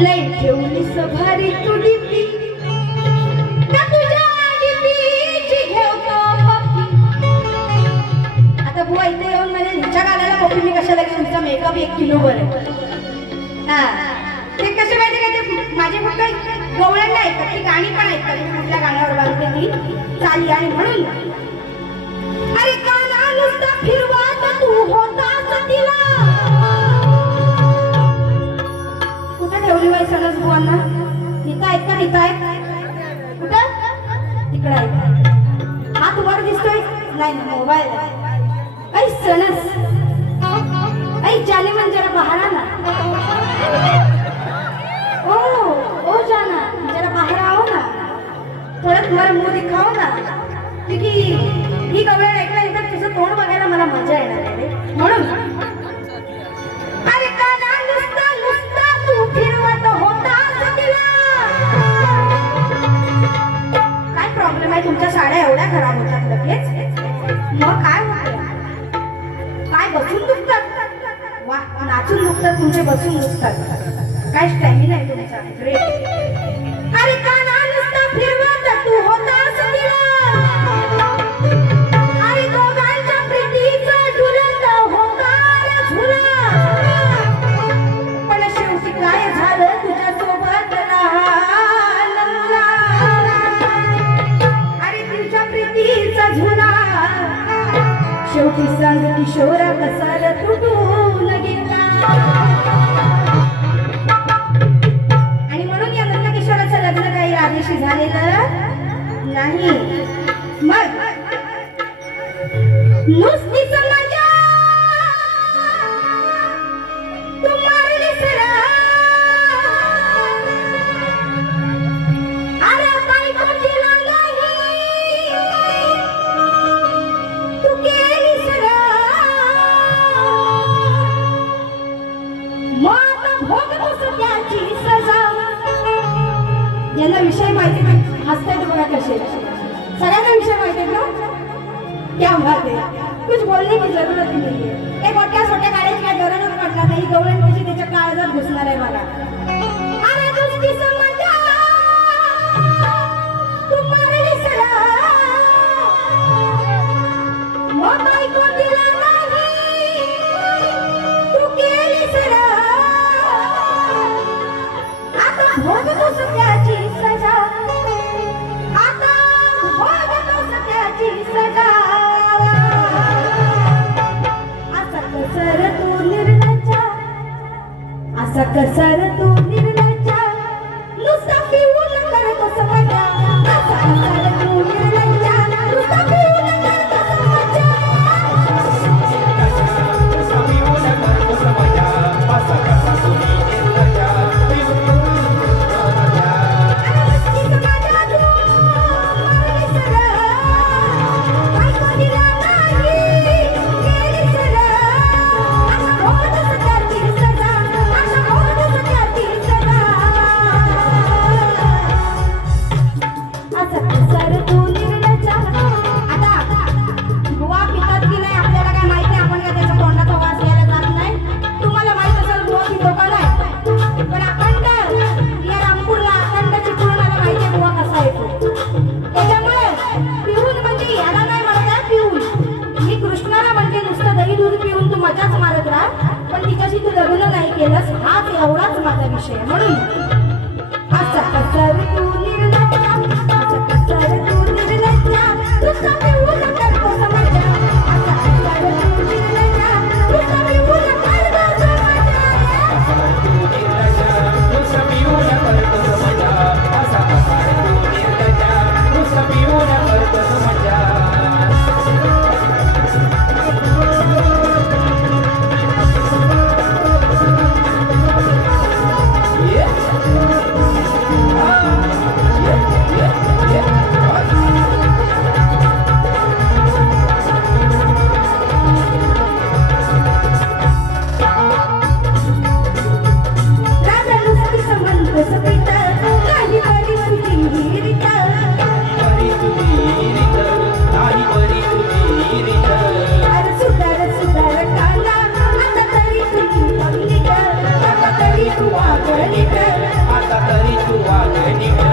लय ठेवली सभारी तू डिपी. का तुझ्या घेवतो पप्पी आता बुवा इथे येऊन म्हणे हिच्या गाण्याला पप्पी मी कशाला घेऊन तुमचा मेकअप एक किलो वर हा. ते कसे माहिती काय ते माझे फक्त गवळण नाही ती गाणी पण ऐकतात. कुठल्या गाण्यावर बांधते ती? चाली आणि म्हणून. अरे काना नुसता फिरवा तू होतास बाई इथं आहेत का? इथं आहेत. कुठं? तिकडं आहेत. हा तुम्हाला दिसतोय. नाही मोबाईल ऐ सणस ऐ जाने मन जरा बाहेर आ ना. ओ ओ जाना जरा बाहेर आहो ना. थोडं तुम्हाला मुंह दिखाओ. तुमच्या साड्या एवढ्या खराब होतात लगेच? मग काय होतं? काय बसून दुखतात? वा नाचून दुखतात तुमचे बसून दुखतात. काय स्टॅमिना आहे तुमचा? ग्रेट शेवटी सांग किशोरा कसाल तुटून गेला आणि म्हणून या नंद किशोराचं लग्न काही आदेशी झालेलं नाही. मग नुसतीच त्याची सजा. यांना विषय माहिती नाही. हसतायत बघा कसे. सगळ्यांना विषय माहिती ना? क्या बात है कुछ बोलने की जरूरत नहीं है मोठ्या छोट्या गाड्याची काय गरजच पडला नाही गवळण पैसे त्याच्या काळजात घुसणार आहे मला? सजा. आता सजा. असा कसर तू निर्लज्जा. असा कसर तू निर्लज्जा. नुसता पिऊन करतो समजा मजाच मारत राहा. पण तिच्याशी तू लग्न नाही केलंस हाच एवढाच माझा विषय म्हणून. असा कसर ऋतू. तू वागणीत आता तरी तू वागणीत